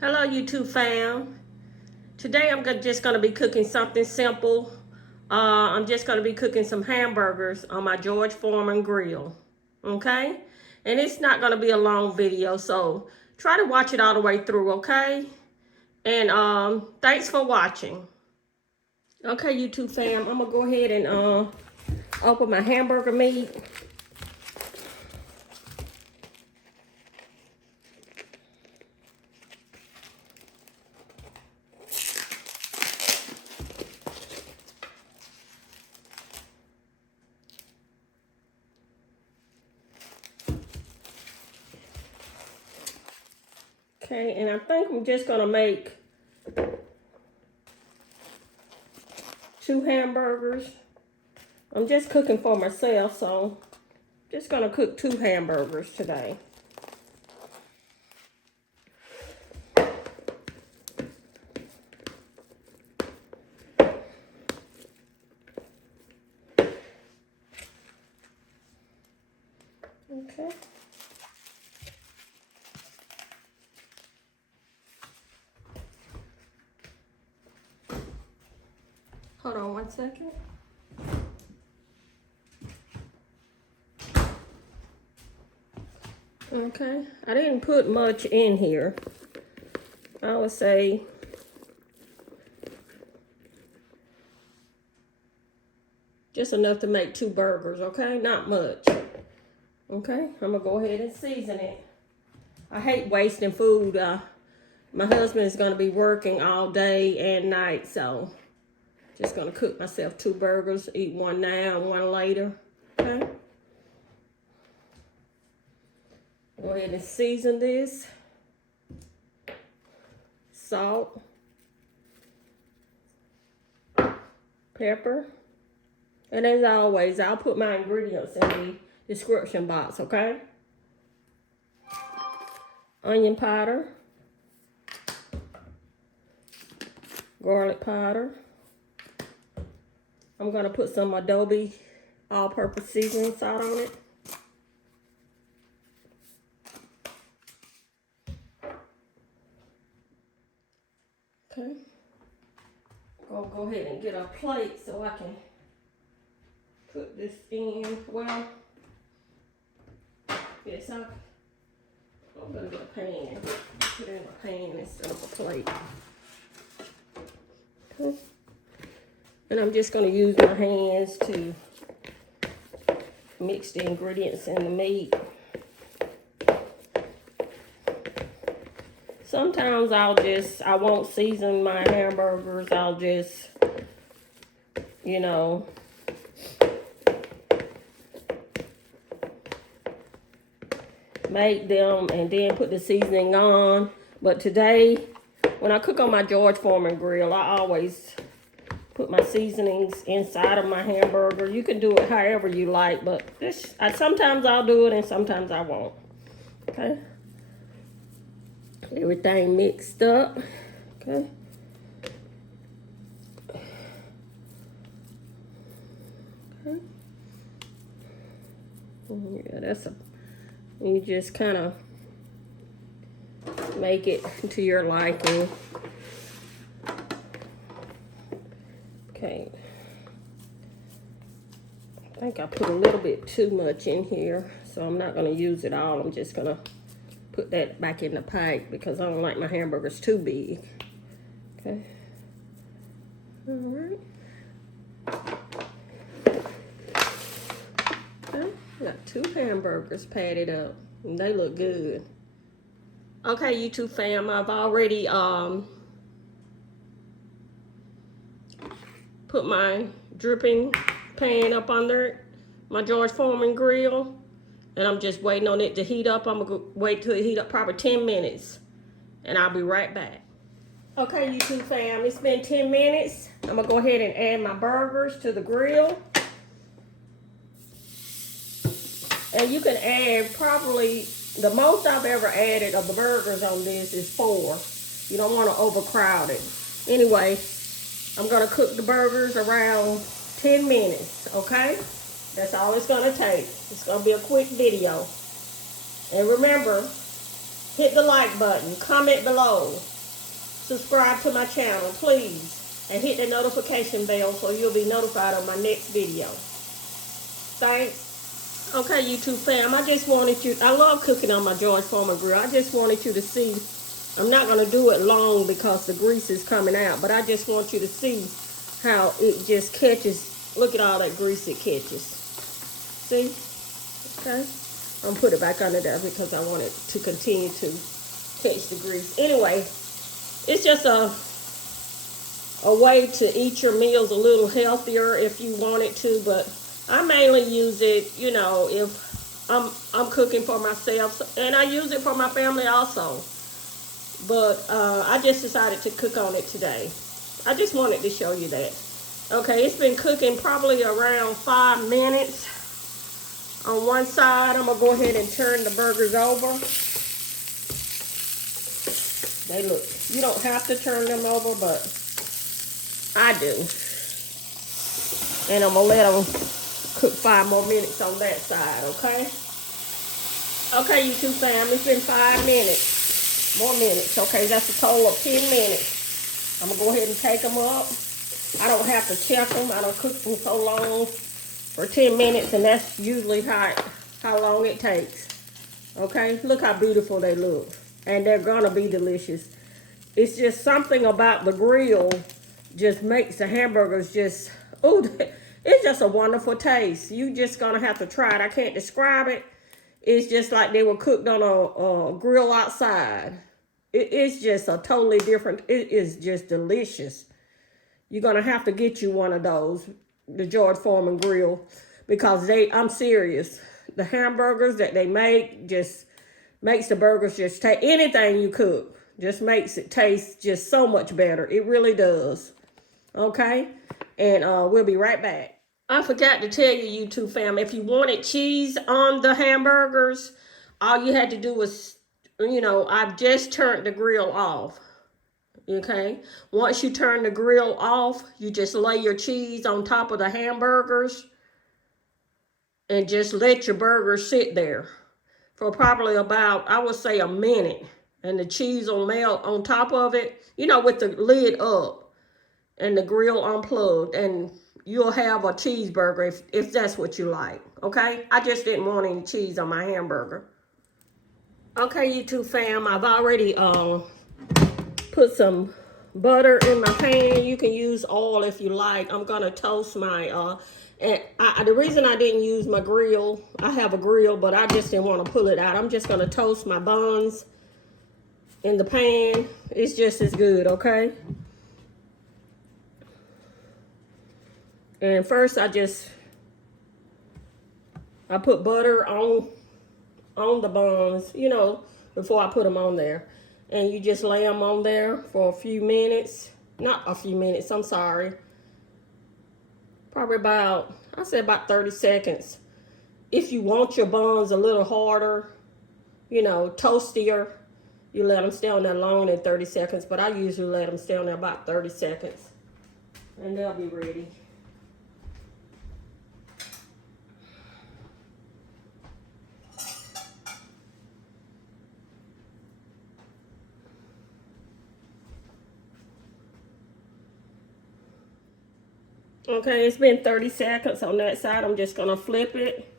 Hello YouTube fam. Today I'm just going to be cooking something simple. I'm just going to be cooking some hamburgers on my George Foreman Grill. Okay? And it's not going to be a long video, so try to watch it all the way through, okay? And thanks for watching. Okay YouTube fam, I'm going to go ahead and open my hamburger meat. Okay, and I think I'm just gonna make 2 hamburgers. I'm just cooking for myself, so just gonna cook 2 hamburgers today. Okay. Hold on one second. Okay, I didn't put much in here. I would say just enough to make 2 burgers, okay? Not much. Okay, I'm gonna go ahead and season it. I hate wasting food. My husband is gonna be working all day and night, so just gonna cook myself 2 burgers, eat one now and one later, okay? Go ahead and season this. Salt, pepper, and as always, I'll put my ingredients in the description box, okay? Onion powder, garlic powder. I'm gonna put some Adobe all-purpose seasoning salt on it. Okay. Go ahead and get a plate so I can put this in. Well, yes, I'm gonna get a pan. Put it in a pan instead of a plate. Okay. And I'm just gonna use my hands to mix the ingredients in the meat. Sometimes I won't season my hamburgers. I'll just, you know, make them and then put the seasoning on. But today, when I cook on my George Foreman Grill, I always put my seasonings inside of my hamburger. You can do it however you like, but sometimes I'll do it and sometimes I won't. Okay. Everything mixed up. Okay. Okay. Yeah, you just kind of make it to your liking. Okay. I think I put a little bit too much in here, so I'm not going to use it all. I'm just going to put that back in the pipe because I don't like my hamburgers too big. Okay. All right. Okay. Got 2 hamburgers patted up, and they look good. Okay, YouTube fam, I've already put my dripping pan up under my George Foreman Grill. And I'm just waiting on it to heat up. I'm going to wait till it heat up probably 10 minutes. And I'll be right back. Okay, YouTube fam, it's been 10 minutes. I'm going to go ahead and add my burgers to the grill. And you can add probably, the most I've ever added of the burgers on this is 4. You don't want to overcrowd it. Anyway, I'm going to cook the burgers around 10 minutes, okay? That's all it's going to take. It's going to be a quick video. And remember, hit the like button, comment below, subscribe to my channel, please, and hit the notification bell so you'll be notified of my next video. Thanks. Okay, YouTube fam, I just wanted you, I love cooking on my George Foreman Grill. I just wanted you to see, I'm not going to do it long because the grease is coming out, but I just want you to see how it just catches. Look at all that grease it catches. See? Okay. I'm going to put it back under there because I want it to continue to catch the grease. Anyway, it's just a way to eat your meals a little healthier if you wanted to, but I mainly use it, you know, if I'm cooking for myself, and I use it for my family also. But I just decided to cook on it today. I just wanted to show you that. Okay, it's been cooking probably around 5 minutes on one side. I'm gonna go ahead and turn the burgers over. They look, you don't have to turn them over, but I do. And I'm gonna let them cook 5 more minutes on that side, okay? Okay, YouTube fam, it's been 5 minutes. More minutes, okay? That's a total of 10 minutes. I'm gonna go ahead and take them up. I don't have to check them. I don't cook them so long for 10 minutes, and that's usually how long it takes. Okay, look how beautiful they look. And they're gonna be delicious. It's just something about the grill just makes the hamburgers just, oh, it's just a wonderful taste. You just gonna have to try it. I can't describe it. It's just like they were cooked on a grill outside. It's just a totally different, it is just delicious. You're gonna have to get you one of those, the George Foreman Grill, because I'm serious. The hamburgers that they make just makes the burgers just taste, anything you cook just makes it taste just so much better. It really does. Okay? And we'll be right back. I forgot to tell you, YouTube fam, if you wanted cheese on the hamburgers, all you had to do was, you know, I've just turned the grill off. Okay? Once you turn the grill off, you just lay your cheese on top of the hamburgers and just let your burgers sit there for probably about, I would say, a minute. And the cheese will melt on top of it, you know, with the lid up and the grill unplugged. And you'll have a cheeseburger if that's what you like, okay? I just didn't want any cheese on my hamburger. Okay, YouTube fam, I've already put some butter in my pan. You can use oil if you like. I'm gonna toast my, the reason I didn't use my grill, I have a grill, but I just didn't want to pull it out. I'm just gonna toast my buns in the pan. It's just as good, okay? And first I put butter on the buns, you know, before I put them on there. And you just lay them on there for a few minutes. Not a few minutes, I'm sorry. Probably about, I say about 30 seconds. If you want your buns a little harder, you know, toastier, you let them stay on there longer than 30 seconds. But I usually let them stay on there about 30 seconds. And they'll be ready. Okay, it's been 30 seconds on that side. I'm just gonna flip it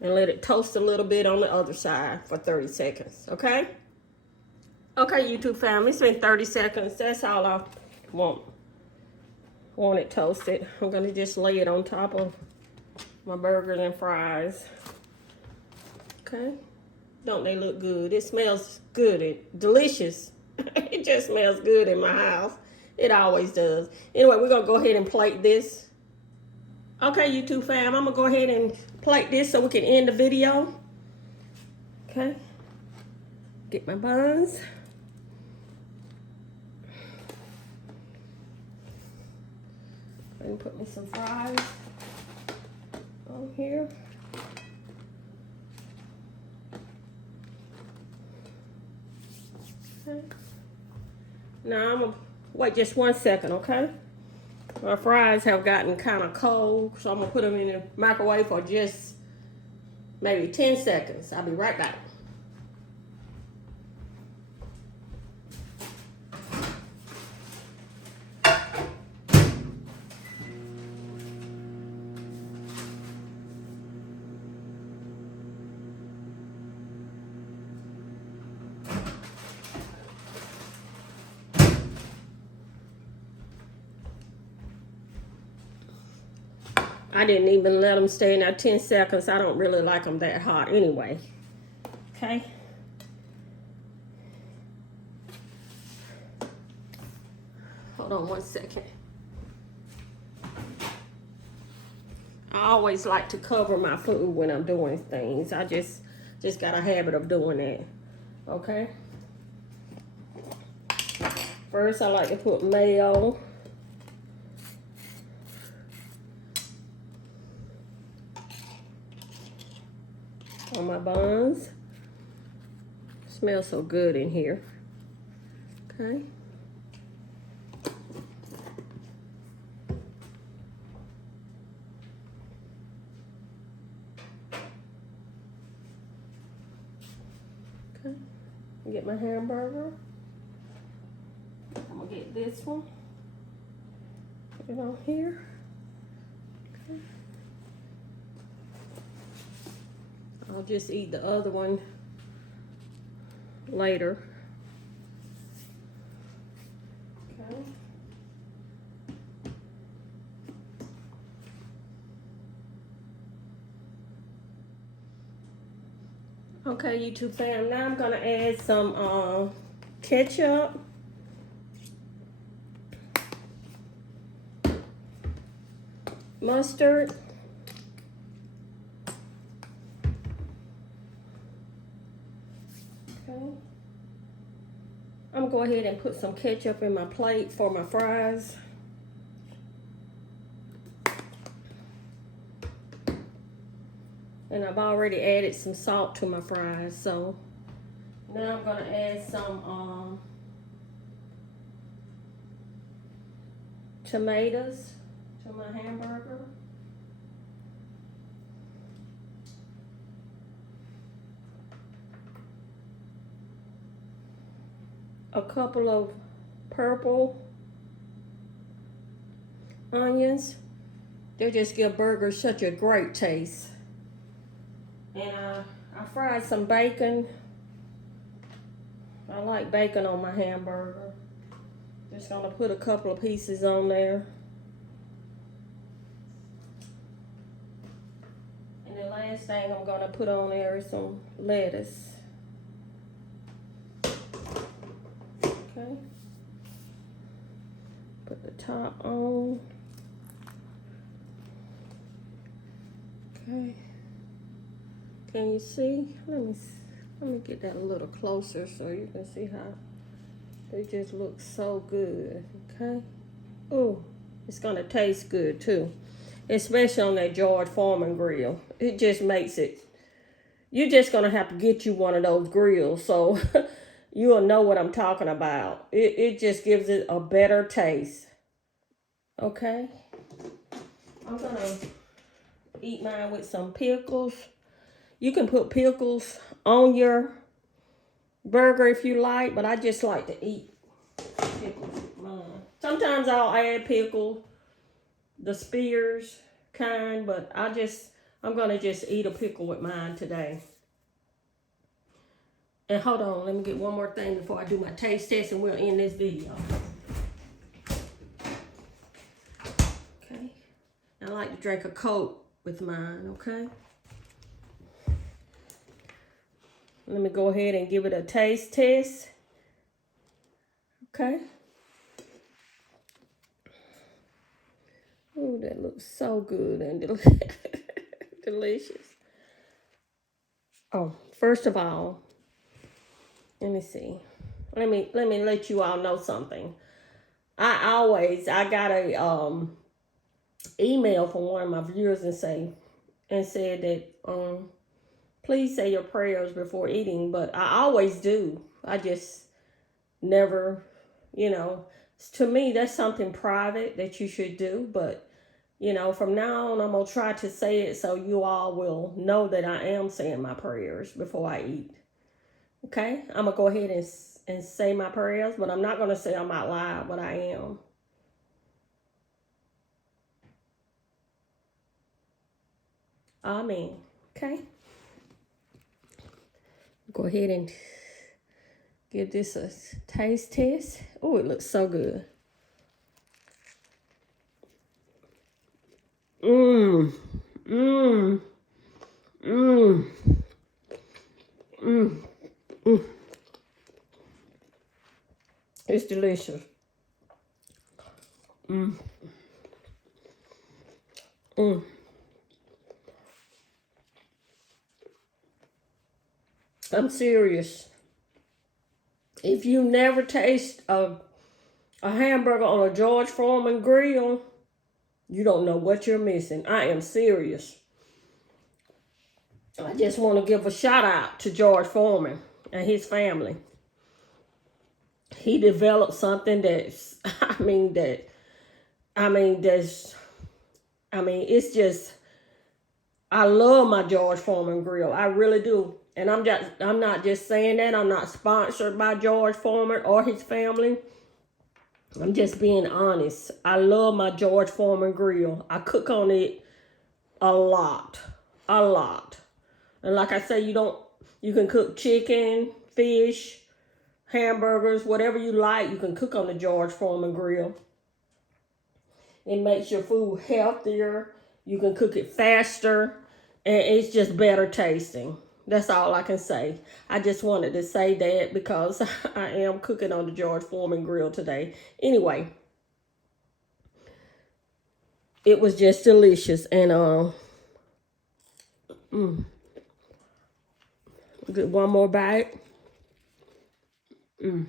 and let it toast a little bit on the other side for 30 seconds, okay? Okay, YouTube family, it's been 30 seconds. That's all I want it toasted. I'm gonna just lay it on top of my burgers and fries. Okay, don't they look good? It smells good, delicious. It just smells good in my house. It always does. Anyway, we're gonna go ahead and plate this. Okay, YouTube fam, I'm gonna go ahead and plate this so we can end the video. Okay, get my buns. And put me some fries on here. Okay. Now I'm gonna wait just 1 second, okay? My fries have gotten kind of cold, so I'm gonna put them in the microwave for just maybe 10 seconds. I'll be right back. I didn't even let them stay in there 10 seconds. I don't really like them that hot anyway. Okay. Hold on 1 second. I always like to cover my food when I'm doing things. I just got a habit of doing that. Okay. First, I like to put mayo. On my buns. Smells so good in here. Okay. Okay. Get my hamburger. I'm gonna get this one. Put it on here. Okay. I'll just eat the other one later. Okay. Okay, YouTube fam, now I'm gonna add some ketchup. Mustard. Okay. I'm gonna go ahead and put some ketchup in my plate for my fries. And I've already added some salt to my fries, so now I'm gonna add some tomatoes to my hamburger. A couple of purple onions. They just give burgers such a great taste. And I fried some bacon. I like bacon on my hamburger. Just gonna put a couple of pieces on there. And the last thing I'm gonna put on there is some lettuce. Okay. Put the top on. Okay. Can you see? Let me get that a little closer so you can see how they just look so good. Okay. Oh, it's gonna taste good too, especially on that George Foreman grill. It just makes it. You're just gonna have to get you one of those grills so you'll know what I'm talking about. It just gives it a better taste. Okay. I'm gonna eat mine with some pickles. You can put pickles on your burger if you like, but I just like to eat pickles with mine. Sometimes I'll add pickle, the spears kind, but I'm gonna just eat a pickle with mine today. And hold on, let me get one more thing before I do my taste test and we'll end this video. Okay. I like to drink a Coke with mine, okay? Let me go ahead and give it a taste test. Okay. Oh, that looks so good and delicious. Oh, first of all, let me see. Let me let you all know something. I got a email from one of my viewers and said that please say your prayers before eating, but I always do. I just never, to me that's something private that you should do, but from now on I'm gonna try to say it so you all will know that I am saying my prayers before I eat. Okay, I'm gonna go ahead and say my prayers, but I'm not gonna say them out loud, but I am. Amen. Okay. Go ahead and give this a taste test. Oh, it looks so good. Mmm. Mmm. Mmm. Mmm. Mmm. It's delicious. Mmm. Mmm. I'm serious. If you never taste a hamburger on a George Foreman grill, you don't know what you're missing. I am serious. I just want to give a shout out to George Foreman and his family. He developed something that's, it's just, I love my George Foreman grill. I really do. And I'm not just saying that. I'm not sponsored by George Foreman or his family. I'm just being honest. I love my George Foreman grill. I cook on it a lot. A lot. And like I say, you can cook chicken, fish, hamburgers, whatever you like, you can cook on the George Foreman grill. It makes your food healthier. You can cook it faster. And it's just better tasting. That's all I can say. I just wanted to say that because I am cooking on the George Foreman grill today. Anyway, it was just delicious. And get one more bite. Mmm.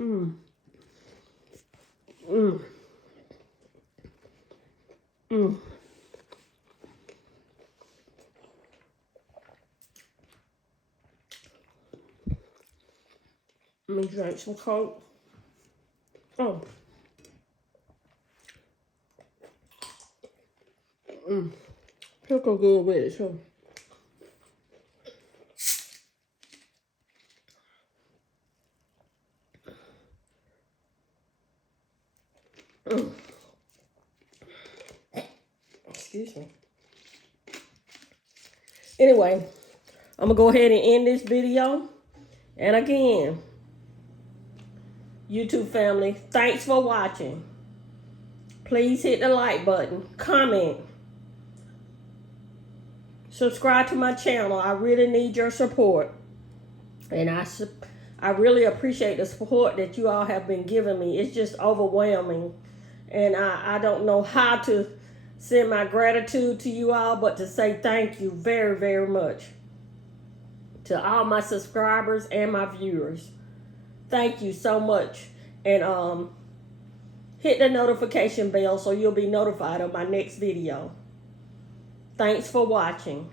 Mmm. Mmm. Mmm. Let me drink some Coke. Oh. Mmm. Pickle good with it too. Mm. Excuse me. Anyway, I'm gonna go ahead and end this video. And again, YouTube family, thanks for watching. Please hit the like button, comment, subscribe to my channel. I really need your support. And I really appreciate the support that you all have been giving me. It's just overwhelming. And I don't know how to send my gratitude to you all, but to say thank you very, very much to all my subscribers and my viewers. Thank you so much. And hit the notification bell so you'll be notified of my next video. Thanks for watching.